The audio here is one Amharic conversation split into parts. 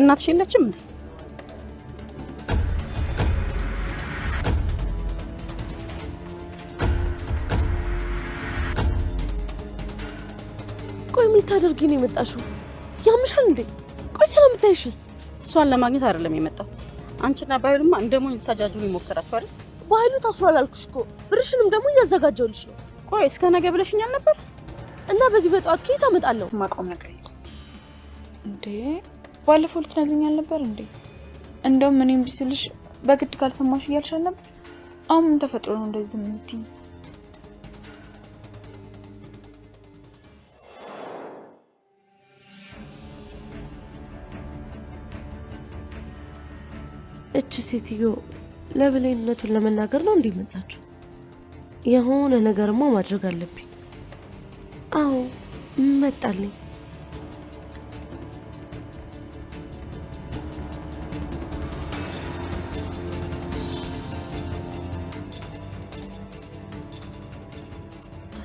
እናትሽ የለችም እንዴ? ቆይ ምን ታደርጊ ነው የመጣሽው? ያምሻል እንዴ? ቆይ ሰላም ታይሽስ? እሷን ለማግኘት አይደለም የመጣሁት። አንቺና ባይሉማ እንደሞኝ ልታጃጁን ይሞከራችሁ አይደል? ባይሉ ታስሯል አልኩሽ እኮ። ብርሽንም ደግሞ እያዘጋጀሁልሽ ነው። ቆይ እስከ ነገ ብለሽኛል ነበር እና በዚህ በጠዋት ከየት አመጣለሁ? ማቆም ነገር እንዴ ባለፈው ልትነግሪኝ አልነበር እንዴ? እንደውም እኔም ቢስልሽ በግድ ካልሰማሽ እያልሽ ነበር። አሁን ምን ተፈጥሮ ነው እንደዚህ ዝም የምትይኝ? እቺ ሴትዮ ለብሌነቱን ለመናገር ነው እንዲመጣችሁ? የሆነ ነገርማ ማድረግ አለብኝ። አዎ መጣልኝ።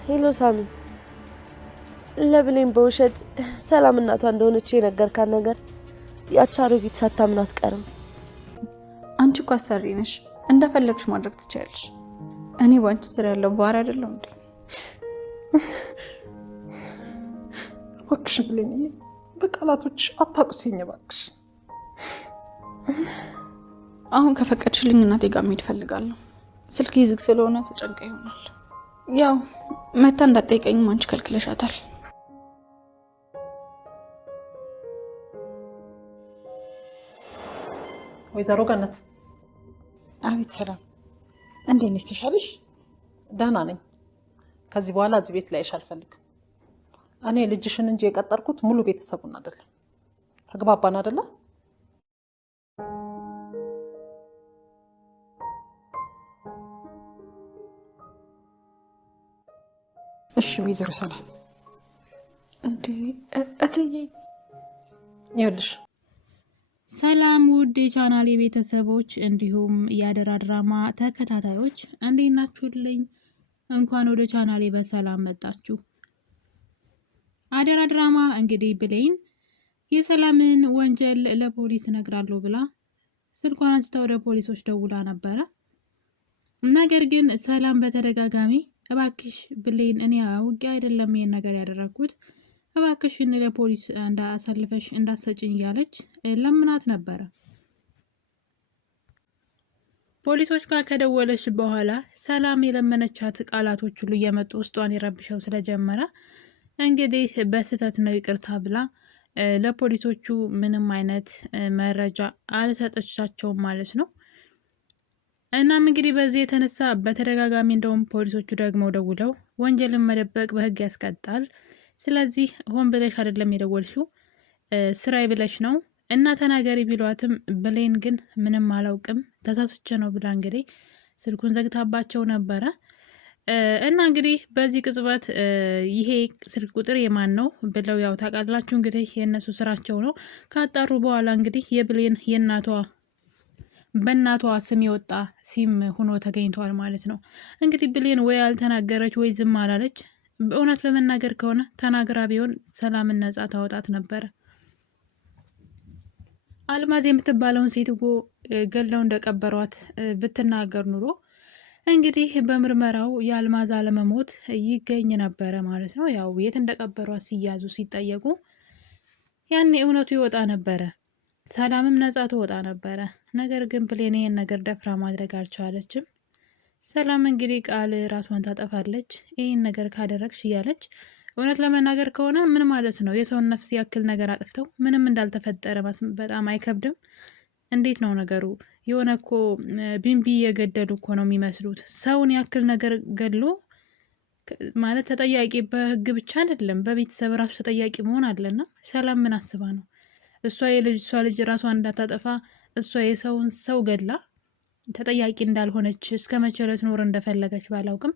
ሄሎ ሳሚ፣ ለብሌን በውሸት ሰላም እናቷ እንደሆነች የነገርካት ነገር ያቺ አሮጊት ሳታምን አትቀርም። አንቺ እኮ አሰሪ ነሽ፣ እንደፈለግሽ ማድረግ ትችያለሽ። እኔ ባንቺ ስር ያለው ባሪያ አይደለም እንዴ? እባክሽ ብሌን፣ በቃላቶች አታቁሲኝ እባክሽ። አሁን ከፈቀድሽልኝ እናቴ ጋር መሄድ እፈልጋለሁ። ስልክ ይዝግ ስለሆነ ተጨንቃ ይሆናል። ያው መታ እንዳትጠይቀኝም አንቺ ከልክለሻታል። ወይዘሮ ገነት። አቤት ሰላም፣ እንዴት ነሽ? ተሻለሽ? ደህና ነኝ። ከዚህ በኋላ እዚህ ቤት ላይሽ አልፈልግም። እኔ ልጅሽን እንጂ የቀጠርኩት ሙሉ ቤተሰቡን አይደለም። ተግባባን አይደለ? እሺ ወይዘሮ ሰላም። እንዴ እትዬ፣ ይኸውልሽ ሰላም ውድ የቻናሌ ቤተሰቦች እንዲሁም የአደራ ድራማ ተከታታዮች እንዴት ናችሁልኝ? እንኳን ወደ ቻናሌ በሰላም መጣችሁ። አደራ ድራማ እንግዲህ ብሌን የሰላምን ወንጀል ለፖሊስ እነግራለሁ ብላ ስልኳን አንስታ ወደ ፖሊሶች ደውላ ነበረ። ነገር ግን ሰላም በተደጋጋሚ እባክሽ ብሌን፣ እኔ አውቄ አይደለም ይሄን ነገር ያደረኩት፣ እባክሽን ለፖሊስ እንዳሳልፈሽ እንዳሰጭኝ እያለች ለምናት ነበረ። ፖሊሶች ጋር ከደወለች በኋላ ሰላም የለመነቻት ቃላቶች ሁሉ እየመጡ ውስጧን ይረብሸው ስለጀመረ እንግዲህ በስህተት ነው ይቅርታ ብላ ለፖሊሶቹ ምንም አይነት መረጃ አልሰጠቻቸውም ማለት ነው። እናም እንግዲህ በዚህ የተነሳ በተደጋጋሚ እንደውም ፖሊሶቹ ደግሞ ደውለው ወንጀልን መደበቅ በሕግ ያስቀጣል፣ ስለዚህ ሆን ብለሽ አይደለም የደወልሽው ስራይ ብለሽ ነው እና ተናገሪ ቢሏትም ብሌን ግን ምንም አላውቅም ተሳስቼ ነው ብላ እንግዲህ ስልኩን ዘግታባቸው ነበረ። እና እንግዲህ በዚህ ቅጽበት ይሄ ስልክ ቁጥር የማን ነው ብለው ያው ታውቃላችሁ እንግዲህ የእነሱ ስራቸው ነው። ካጣሩ በኋላ እንግዲህ የብሌን የእናቷ በእናቷ ስም የወጣ ሲም ሆኖ ተገኝተዋል ማለት ነው። እንግዲህ ብሌን ወይ አልተናገረች ወይ ዝም አላለች። በእውነት ለመናገር ከሆነ ተናግራ ቢሆን ሰላምን ነጻ ታወጣት ነበረ። አልማዝ የምትባለውን ሴትዮ ገለው እንደቀበሯት ብትናገር ኑሮ እንግዲህ በምርመራው የአልማዝ አለመሞት ይገኝ ነበረ ማለት ነው። ያው የት እንደቀበሯት ሲያዙ ሲጠየቁ ያኔ እውነቱ ይወጣ ነበረ፣ ሰላምም ነጻ ትወጣ ነበረ። ነገር ግን ብሌን ይሄን ነገር ደፍራ ማድረግ አልቻለችም። ሰላም እንግዲህ ቃል ራሷን ታጠፋለች ይህን ነገር ካደረግሽ እያለች። እውነት ለመናገር ከሆነ ምን ማለት ነው? የሰውን ነፍስ ያክል ነገር አጥፍተው ምንም እንዳልተፈጠረ በጣም አይከብድም? እንዴት ነው ነገሩ? የሆነ እኮ ቢንቢ የገደሉ እኮ ነው የሚመስሉት። ሰውን ያክል ነገር ገድሎ ማለት ተጠያቂ በህግ ብቻ አይደለም በቤተሰብ ራሱ ተጠያቂ መሆን አለና ሰላም ምን አስባ ነው? እሷ ልጅ ራሷን እንዳታጠፋ እሷ የሰውን ሰው ገድላ ተጠያቂ እንዳልሆነች እስከ መቼ ልትኖር እንደፈለገች ባላውቅም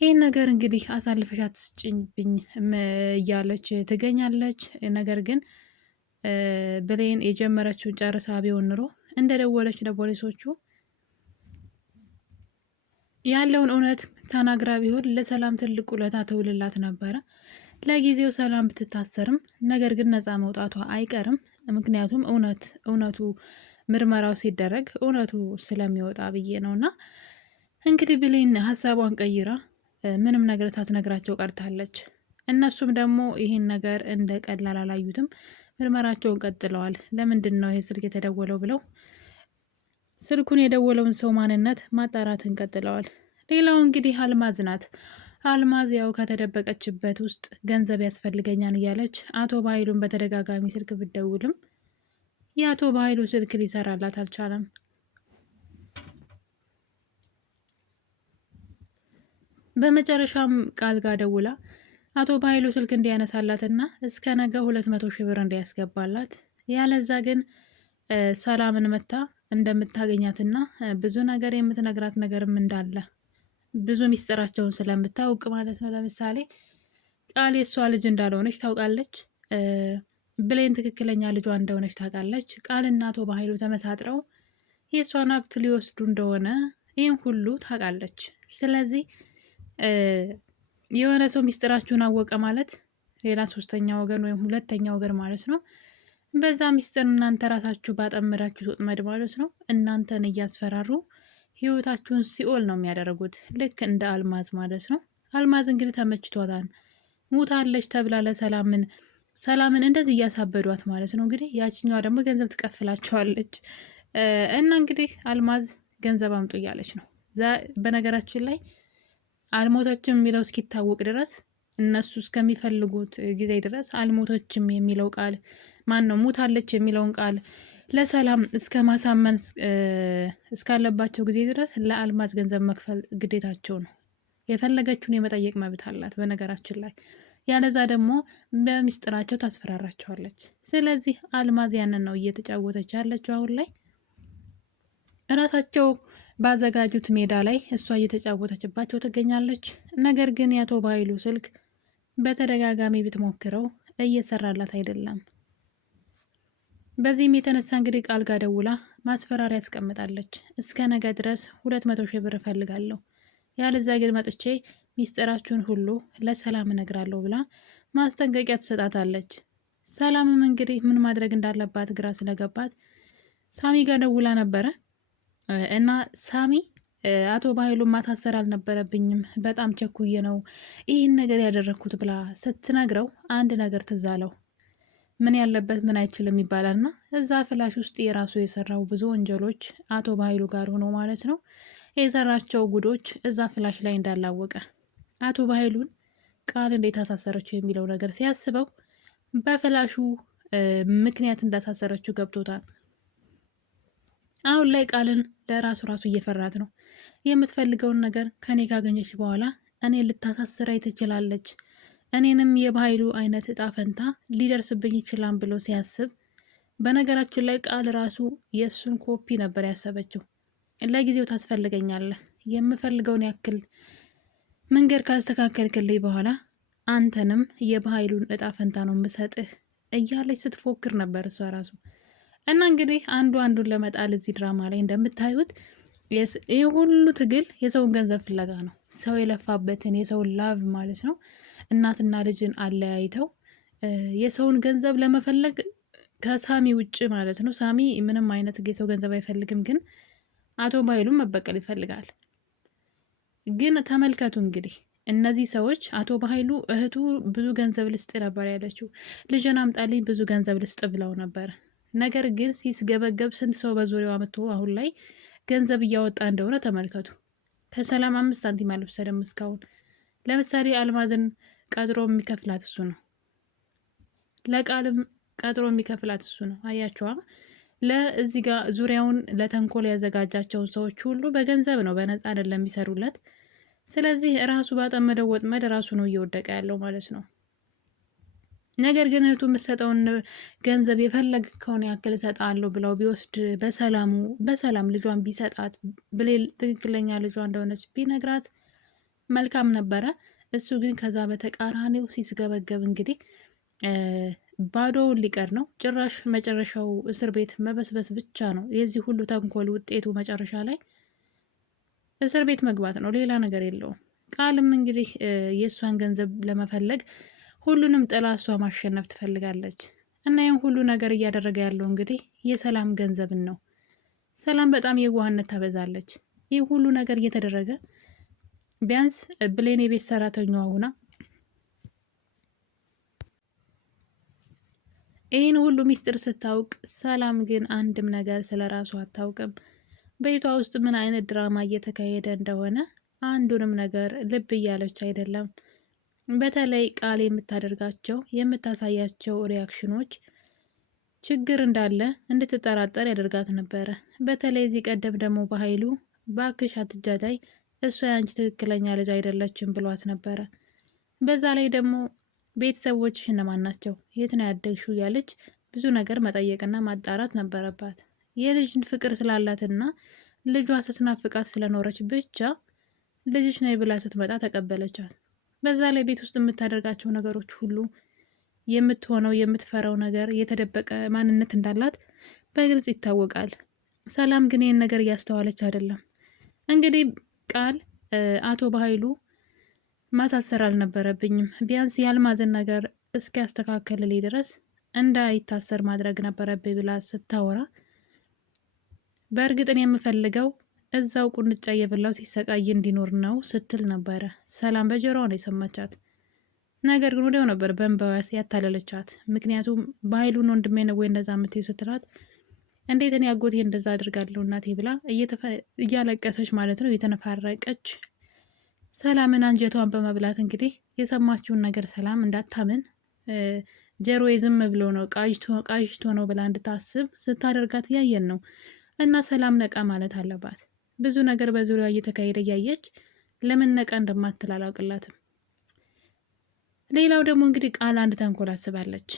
ይህን ነገር እንግዲህ አሳልፈሽ አትስጭኝብኝ እያለች ትገኛለች። ነገር ግን ብሌን የጀመረችውን ጨርሳ ቢሆን ኑሮ እንደደወለች ለፖሊሶቹ ያለውን እውነት ተናግራ ቢሆን ለሰላም ትልቅ ውለታ ትውልላት ነበረ። ለጊዜው ሰላም ብትታሰርም ነገር ግን ነፃ መውጣቷ አይቀርም። ምክንያቱም እውነቱ ምርመራው ሲደረግ እውነቱ ስለሚወጣ ብዬ ነውና እንግዲህ ብሌን ሀሳቧን ቀይራ ምንም ነገር ሳትነግራቸው ቀርታለች። እነሱም ደግሞ ይህን ነገር እንደ ቀላል አላዩትም። ምርመራቸውን ቀጥለዋል። ለምንድን ነው ይህ ስልክ የተደወለው ብለው ስልኩን የደወለውን ሰው ማንነት ማጣራትን ቀጥለዋል። ሌላው እንግዲህ አልማዝ ናት። አልማዝ ያው ከተደበቀችበት ውስጥ ገንዘብ ያስፈልገኛል እያለች አቶ በኃይሉን በተደጋጋሚ ስልክ ብትደውልም የአቶ በኃይሉ ስልክ ሊሰራላት አልቻለም። በመጨረሻም ቃል ጋር ደውላ አቶ በኃይሉ ስልክ እንዲያነሳላትና እስከ ነገ 200 ሺህ ብር እንዲያስገባላት ያለዛ ግን ሰላምን መታ እንደምታገኛትና ብዙ ነገር የምትነግራት ነገርም እንዳለ ብዙ ሚስጥራቸውን ስለምታውቅ ማለት ነው። ለምሳሌ ቃል የእሷ ልጅ እንዳልሆነች ታውቃለች። ብሌን ትክክለኛ ልጇ እንደሆነች ታውቃለች። ቃልና አቶ በኃይሉ ተመሳጥረው የእሷን ሀብት ሊወስዱ እንደሆነ ይህን ሁሉ ታውቃለች። ስለዚህ የሆነ ሰው ሚስጥራችሁን አወቀ ማለት ሌላ ሶስተኛ ወገን ወይም ሁለተኛ ወገን ማለት ነው። በዛ ሚስጥር እናንተ ራሳችሁ ባጠመዳችሁ ወጥመድ ማለት ነው እናንተን እያስፈራሩ ህይወታችሁን ሲኦል ነው የሚያደርጉት። ልክ እንደ አልማዝ ማለት ነው። አልማዝ እንግዲህ ተመችቷታል። ሙታለች ተብላ ሰላምን እንደዚህ እያሳበዷት ማለት ነው። እንግዲህ ያችኛዋ ደግሞ ገንዘብ ትቀፍላቸዋለች እና እንግዲህ አልማዝ ገንዘብ አምጡ እያለች ነው። በነገራችን ላይ አልሞተችም የሚለው እስኪታወቅ ድረስ እነሱ እስከሚፈልጉት ጊዜ ድረስ አልሞተችም የሚለው ቃል ማን ነው ሙታለች የሚለውን ቃል ለሰላም እስከ ማሳመን እስካለባቸው ጊዜ ድረስ ለአልማዝ ገንዘብ መክፈል ግዴታቸው ነው። የፈለገችውን የመጠየቅ መብት አላት በነገራችን ላይ። ያለዛ ደግሞ በሚስጥራቸው ታስፈራራቸዋለች። ስለዚህ አልማዝ ያንን ነው እየተጫወተች ያለችው አሁን ላይ እራሳቸው ባዘጋጁት ሜዳ ላይ እሷ እየተጫወተችባቸው ትገኛለች። ነገር ግን የአቶ በኃይሉ ስልክ በተደጋጋሚ ብትሞክረው እየሰራላት አይደለም። በዚህም የተነሳ እንግዲህ ቃል ጋር ደውላ ማስፈራሪያ ያስቀምጣለች። እስከ ነገ ድረስ 200 ሺህ ብር እፈልጋለሁ፣ ያለዛ ግን መጥቼ ሚስጥራችሁን ሁሉ ለሰላም እነግራለሁ ብላ ማስጠንቀቂያ ትሰጣታለች። ሰላምም እንግዲህ ምን ማድረግ እንዳለባት ግራ ስለገባት ሳሚ ጋር ደውላ ነበረ እና ሳሚ አቶ በኃይሉ ማታሰር አልነበረብኝም፣ በጣም ቸኩዬ ነው ይህን ነገር ያደረግኩት ብላ ስትነግረው አንድ ነገር ትዝ አለው። ምን ያለበት ምን አይችልም ይባላልና እዛ ፍላሽ ውስጥ የራሱ የሰራው ብዙ ወንጀሎች አቶ በኃይሉ ጋር ሆኖ ማለት ነው የሰራቸው ጉዶች እዛ ፍላሽ ላይ እንዳላወቀ አቶ በኃይሉን ቃል እንዴት አሳሰረችው የሚለው ነገር ሲያስበው በፍላሹ ምክንያት እንዳሳሰረችው ገብቶታል። አሁን ላይ ቃልን ለራሱ እየፈራት ነው። የምትፈልገውን ነገር ከኔ ካገኘች በኋላ እኔ ልታሳስረኝ ትችላለች፣ እኔንም የበኃይሉ አይነት እጣ ፈንታ ሊደርስብኝ ይችላል ብሎ ሲያስብ፣ በነገራችን ላይ ቃል ራሱ የእሱን ኮፒ ነበር ያሰበችው። ለጊዜው ታስፈልገኛለህ፣ የምፈልገውን ያክል መንገድ ካስተካከልክልኝ በኋላ አንተንም የበኃይሉን እጣ ፈንታ ነው የምሰጥህ እያለች ስትፎክር ነበር እሷ ራሱ። እና እንግዲህ አንዱን ለመጣል እዚህ ድራማ ላይ እንደምታዩት ይህ ሁሉ ትግል የሰውን ገንዘብ ፍለጋ ነው። ሰው የለፋበትን የሰውን ላቭ ማለት ነው እናትና ልጅን አለያይተው የሰውን ገንዘብ ለመፈለግ ከሳሚ ውጭ ማለት ነው። ሳሚ ምንም አይነት የሰው ገንዘብ አይፈልግም፣ ግን አቶ በኃይሉን መበቀል ይፈልጋል። ግን ተመልከቱ እንግዲህ እነዚህ ሰዎች አቶ በኃይሉ እህቱ ብዙ ገንዘብ ልስጥ ነበር ያለችው፣ ልጅን አምጣልኝ ብዙ ገንዘብ ልስጥ ብለው ነበር። ነገር ግን ሲስገበገብ ስንት ሰው በዙሪያው አመጡ አሁን ላይ ገንዘብ እያወጣ እንደሆነ ተመልከቱ። ከሰላም 5 ሳንቲም አልወሰደም እስካሁን። ለምሳሌ አልማዝን ቀጥሮ የሚከፍላት እሱ ነው። ለቃልም ቀጥሮ የሚከፍላት እሱ ነው። አያቸዋ ለዚህ ጋር ዙሪያውን ለተንኮል ያዘጋጃቸውን ሰዎች ሁሉ በገንዘብ ነው፣ በነፃ አይደለም የሚሰሩለት። ስለዚህ ራሱ ባጠመደው ወጥመድ ራሱ ነው እየወደቀ ያለው ማለት ነው። ነገር ግን እህቱ የምትሰጠውን ገንዘብ የፈለግከውን ያክል እሰጣለሁ ብለው ቢወስድ በሰላም ልጇን ቢሰጣት ብሌል ትክክለኛ ልጇ እንደሆነች ቢነግራት መልካም ነበረ። እሱ ግን ከዛ በተቃራኒው ሲስገበገብ እንግዲህ ባዶውን ሊቀር ነው። ጭራሽ መጨረሻው እስር ቤት መበስበስ ብቻ ነው። የዚህ ሁሉ ተንኮል ውጤቱ መጨረሻ ላይ እስር ቤት መግባት ነው፣ ሌላ ነገር የለውም። ቃልም እንግዲህ የእሷን ገንዘብ ለመፈለግ ሁሉንም ጥላ እሷ ማሸነፍ ትፈልጋለች። እና ይህን ሁሉ ነገር እያደረገ ያለው እንግዲህ የሰላም ገንዘብን ነው። ሰላም በጣም የዋህነት ታበዛለች። ይህ ሁሉ ነገር እየተደረገ ቢያንስ ብሌን የቤት ሰራተኛዋ ሆና ይህን ሁሉ ሚስጥር ስታውቅ፣ ሰላም ግን አንድም ነገር ስለ ራሷ አታውቅም። ቤቷ ውስጥ ምን አይነት ድራማ እየተካሄደ እንደሆነ አንዱንም ነገር ልብ እያለች አይደለም። በተለይ ቃል የምታደርጋቸው የምታሳያቸው ሪያክሽኖች ችግር እንዳለ እንድትጠራጠር ያደርጋት ነበረ። በተለይ እዚህ ቀደም ደግሞ በኃይሉ ባክሽ አትጃጃይ፣ እሷ ያንቺ ትክክለኛ ልጅ አይደለችም ብሏት ነበረ። በዛ ላይ ደግሞ ቤተሰቦችሽ እነማን ናቸው? የት ነው ያደግሽው? እያለች ብዙ ነገር መጠየቅና ማጣራት ነበረባት። የልጅን ፍቅር ስላላትና ልጇ ስትናፍቃት ስለኖረች ብቻ ልጅሽ ነይ ብላ ስትመጣ ተቀበለቻት። በዛ ላይ ቤት ውስጥ የምታደርጋቸው ነገሮች ሁሉ የምትሆነው የምትፈራው ነገር የተደበቀ ማንነት እንዳላት በግልጽ ይታወቃል። ሰላም ግን ይህን ነገር እያስተዋለች አይደለም። እንግዲህ ቃል አቶ በኃይሉ ማሳሰር አልነበረብኝም፣ ቢያንስ ያልማዝን ነገር እስኪያስተካከልልኝ ድረስ እንዳይታሰር ማድረግ ነበረብኝ ብላ ስታወራ፣ በእርግጥን የምፈልገው እዛው ቁንጫ እየበላው ሲሰቃይ እንዲኖር ነው ስትል ነበረ። ሰላም በጆሮዋ ነው የሰማቻት። ነገር ግን ወዲያው ነበር በእንባዋ ያታለለቻት። ምክንያቱም በኃይሉን ወንድሜ ነው ወይ እንደዛ የምትይው ስትላት፣ እንዴት እኔ አጎቴ እንደዛ አድርጋለሁ እናቴ ብላ እያለቀሰች ማለት ነው እየተነፋረቀች ሰላምን አንጀቷን በመብላት እንግዲህ የሰማችውን ነገር ሰላም እንዳታምን ጀሮዬ ዝም ብሎ ነው ቃዥቶ ነው ብላ እንድታስብ ስታደርጋት እያየን ነው። እና ሰላም ነቃ ማለት አለባት። ብዙ ነገር በዙሪያዋ እየተካሄደ እያየች ለምን ነቃ እንደማትል አላውቅላትም። ሌላው ደግሞ እንግዲህ ቃል አንድ ተንኮል አስባለች።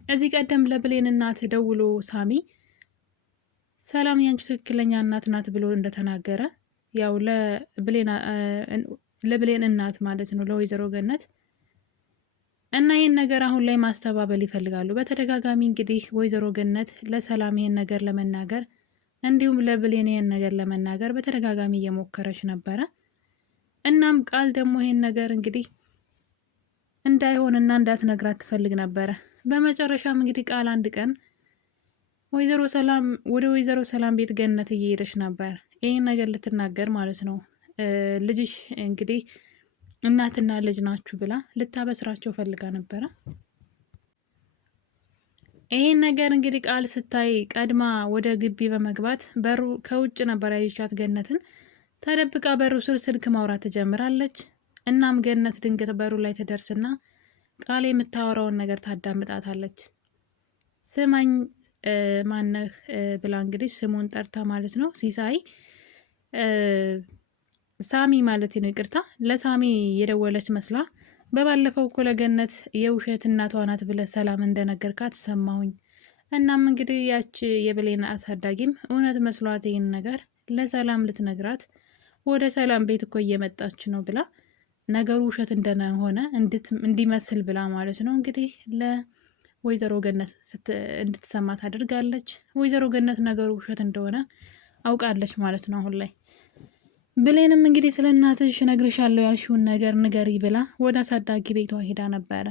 እዚህ ቀደም ለብሌን እናት ደውሎ ሳሚ ሰላም ያንቺ ትክክለኛ እናት ናት ብሎ እንደተናገረ ያው ለብሌን እናት ማለት ነው ለወይዘሮ ገነት እና ይህን ነገር አሁን ላይ ማስተባበል ይፈልጋሉ። በተደጋጋሚ እንግዲህ ወይዘሮ ገነት ለሰላም ይሄን ነገር ለመናገር እንዲሁም ለብሌን ይሄን ነገር ለመናገር በተደጋጋሚ እየሞከረች ነበረ። እናም ቃል ደግሞ ይሄን ነገር እንግዲህ እንዳይሆንና እንዳትነግራት ትፈልግ ነበረ። በመጨረሻም እንግዲህ ቃል አንድ ቀን ወደ ወይዘሮ ሰላም ቤት ገነት እየሄደች ነበር ይህን ነገር ልትናገር ማለት ነው። ልጅሽ እንግዲህ እናትና ልጅ ናችሁ ብላ ልታበስራቸው ፈልጋ ነበረ። ይህን ነገር እንግዲህ ቃል ስታይ ቀድማ ወደ ግቢ በመግባት በሩ ከውጭ ነበር ያየቻት ገነትን ተደብቃ በሩ ስር ስልክ ማውራት ትጀምራለች። እናም ገነት ድንገት በሩ ላይ ትደርስና ቃል የምታወራውን ነገር ታዳምጣታለች። ስማኝ ማነህ ብላ እንግዲህ ስሙን ጠርታ ማለት ነው ሲሳይ ሳሚ ማለት ነው ይቅርታ፣ ለሳሚ የደወለች መስላ በባለፈው እኮ ለገነት የውሸት እናቷ ናት ብለህ ሰላም እንደነገርካት ሰማሁኝ። እናም እንግዲህ ያች የብሌን አሳዳጊም እውነት መስሏት ይህን ነገር ለሰላም ልትነግራት ወደ ሰላም ቤት እኮ እየመጣች ነው ብላ ነገሩ ውሸት እንደሆነ እንዲመስል ብላ ማለት ነው እንግዲህ ለወይዘሮ ገነት እንድትሰማ ታደርጋለች። ወይዘሮ ገነት ነገሩ ውሸት እንደሆነ አውቃለች ማለት ነው አሁን ላይ። ብሌንም እንግዲህ ስለ እናትሽ እነግርሻለሁ ያልሽውን ነገር ንገሪ ብላ ወደ አሳዳጊ ቤቷ ሄዳ ነበረ።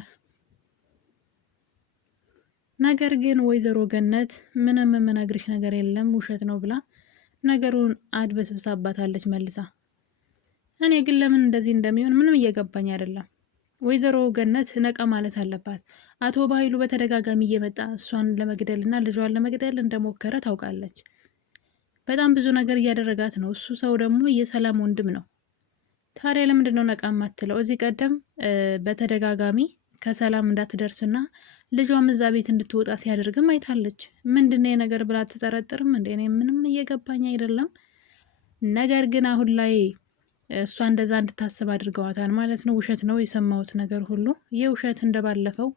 ነገር ግን ወይዘሮ ገነት ምንም የምነግርሽ ነገር የለም ውሸት ነው ብላ ነገሩን አድበስብሳባታለች መልሳ። እኔ ግን ለምን እንደዚህ እንደሚሆን ምንም እየገባኝ አይደለም። ወይዘሮ ገነት ነቃ ማለት አለባት። አቶ በኃይሉ በተደጋጋሚ እየመጣ እሷን ለመግደልና ልጇን ለመግደል እንደሞከረ ታውቃለች። በጣም ብዙ ነገር እያደረጋት ነው። እሱ ሰው ደግሞ የሰላም ወንድም ነው። ታዲያ ለምንድን ነው ነቃ ማትለው? እዚህ ቀደም በተደጋጋሚ ከሰላም እንዳትደርስና ልጇም እዛ ቤት እንድትወጣ ሲያደርግም አይታለች። ምንድነው ነገር ብላ አትጠረጥርም እንዴ? እኔ ምንም እየገባኝ አይደለም። ነገር ግን አሁን ላይ እሷ እንደዛ እንድታስብ አድርገዋታል ማለት ነው። ውሸት ነው የሰማሁት ነገር ሁሉ የውሸት እንደባለፈው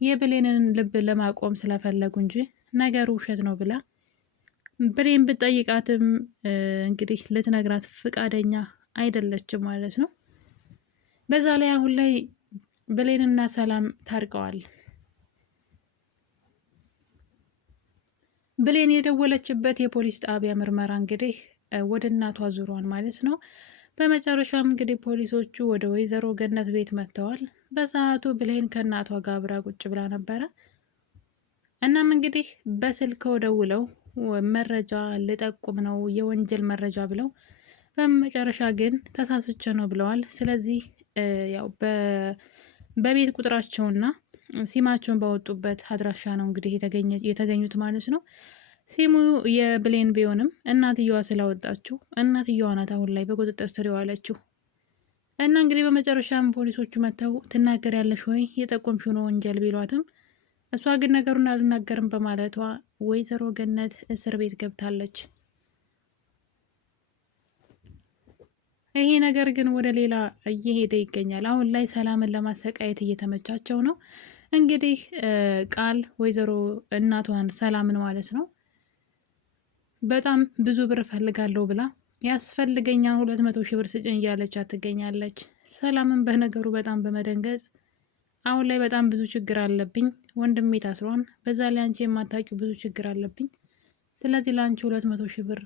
የብሌንን ልብ ለማቆም ስለፈለጉ እንጂ ነገሩ ውሸት ነው ብላ ብሌን ብጠይቃትም እንግዲህ ልትነግራት ፍቃደኛ አይደለችም ማለት ነው። በዛ ላይ አሁን ላይ ብሌንና ሰላም ታርቀዋል። ብሌን የደወለችበት የፖሊስ ጣቢያ ምርመራ እንግዲህ ወደ እናቷ ዙሯን ማለት ነው። በመጨረሻም እንግዲህ ፖሊሶቹ ወደ ወይዘሮ ገነት ቤት መጥተዋል። በሰዓቱ ብሌን ከእናቷ ጋር አብራ ቁጭ ብላ ነበረ። እናም እንግዲህ በስልክ ደውለው መረጃ ልጠቁም ነው የወንጀል መረጃ ብለው በመጨረሻ ግን ተሳስቼ ነው ብለዋል። ስለዚህ ያው በቤት ቁጥራቸውና ሲማቸውን ባወጡበት አድራሻ ነው እንግዲህ የተገኙት ማለት ነው። ሲሙ የብሌን ቢሆንም እናትየዋ ስላወጣችው እናትየዋ ናት አሁን ላይ በቁጥጥር ስር የዋለችው። እና እንግዲህ በመጨረሻም ፖሊሶቹ መጥተው ትናገሪያለሽ ወይ የጠቆምሽው ነው ወንጀል ቢሏትም እሷ ግን ነገሩን አልናገርም በማለቷ ወይዘሮ ገነት እስር ቤት ገብታለች። ይሄ ነገር ግን ወደ ሌላ እየሄደ ይገኛል። አሁን ላይ ሰላምን ለማሰቃየት እየተመቻቸው ነው። እንግዲህ ቃል ወይዘሮ እናቷን ሰላምን ማለት ነው በጣም ብዙ ብር ፈልጋለሁ ብላ ያስፈልገኛል 200 ሺህ ብር ስጭኝ እያለቻት ትገኛለች። ሰላምን በነገሩ በጣም በመደንገጥ አሁን ላይ በጣም ብዙ ችግር አለብኝ፣ ወንድሜ ታስሯን፣ በዛ ላይ አንቺ የማታውቂው ብዙ ችግር አለብኝ፣ ስለዚህ ለአንቺ 200 ሺህ ብር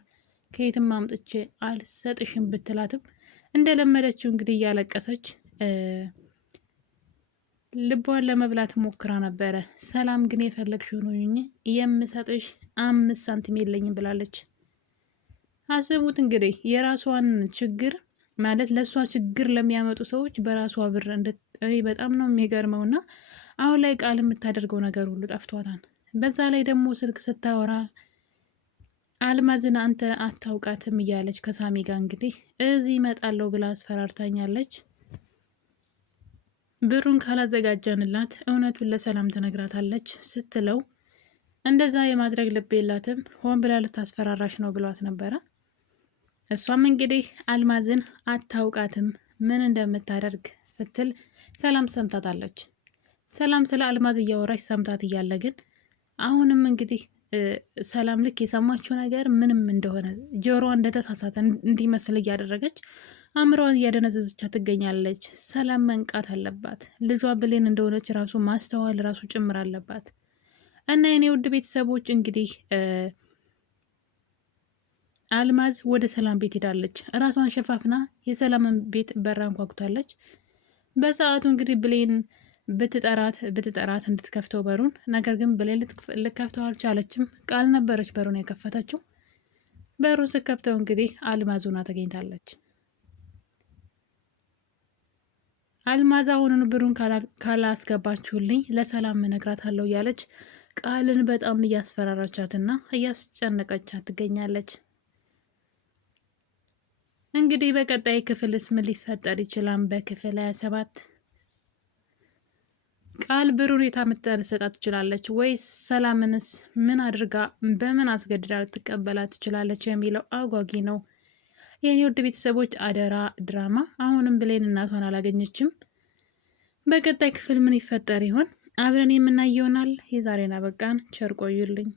ከየትም አምጥቼ አልሰጥሽም ብትላትም እንደለመደችው እንግዲህ እያለቀሰች ልቧን ለመብላት ሞክራ ነበረ። ሰላም ግን የፈለግሽው ነው የምሰጥሽ 5 ሳንቲም የለኝም ብላለች። አስቡት እንግዲህ የራሷን ችግር ማለት ለእሷ ችግር ለሚያመጡ ሰዎች በራሷ ብር በጣም ነው የሚገርመውና አሁን ላይ ቃል የምታደርገው ነገር ሁሉ ጠፍቷታል። በዛ ላይ ደግሞ ስልክ ስታወራ አልማዝን አንተ አታውቃትም እያለች ከሳሚ ጋር እንግዲህ እዚህ እመጣለሁ ብላ አስፈራርታኛለች። ብሩን ካላዘጋጀንላት እውነቱን ለሰላም ትነግራታለች ስትለው እንደዛ የማድረግ ልብ የላትም ሆን ብላ ልታስፈራራሽ ነው ብሏት ነበረ። እሷም እንግዲህ አልማዝን አታውቃትም ምን እንደምታደርግ ስትል ሰላም ሰምታታለች። ሰላም ስለ አልማዝ እያወራች ሰምታት እያለ ግን አሁንም እንግዲህ ሰላም ልክ የሰማችው ነገር ምንም እንደሆነ ጆሮዋ እንደተሳሳተ እንዲመስል እያደረገች አእምሮዋን እያደነዘዘቻት ትገኛለች። ሰላም መንቃት አለባት። ልጇ ብሌን እንደሆነች ራሱ ማስተዋል ራሱ ጭምር አለባት። እና የኔ ውድ ቤተሰቦች እንግዲህ አልማዝ ወደ ሰላም ቤት ሄዳለች። ራሷን ሸፋፍና የሰላምን ቤት በራ አንኳኩታለች። በሰዓቱ እንግዲህ ብሌን ብትጠራት እንድትከፍተው በሩን፣ ነገር ግን ብሌን ልትከፍተው አልቻለችም። ቃል ነበረች በሩን የከፈተችው። በሩን ስትከፍተው እንግዲህ አልማዝ ሆና ተገኝታለች። አልማዝ አሁኑኑ ብሩን ካላስገባችሁልኝ ለሰላም እነግራታለሁ እያለች ቃልን በጣም እያስፈራራቻትና እያስጨነቀቻት ትገኛለች። እንግዲህ በቀጣይ ክፍልስ ምን ሊፈጠር ይችላል? በክፍል 27 ቃል ብሩን የታመጣ ልትሰጣት ትችላለች ወይስ ሰላምንስ ምን አድርጋ በምን አስገድዳ ልትቀበላት ትችላለች የሚለው አጓጊ ነው። የኔ ውድ ቤተሰቦች አደራ ድራማ አሁንም ብሌን እናቷን አላገኘችም። በቀጣይ ክፍል ምን ይፈጠር ይሆን? አብረን የምናየው ይሆናል። የዛሬን አበቃን። ቸር ቆዩልኝ።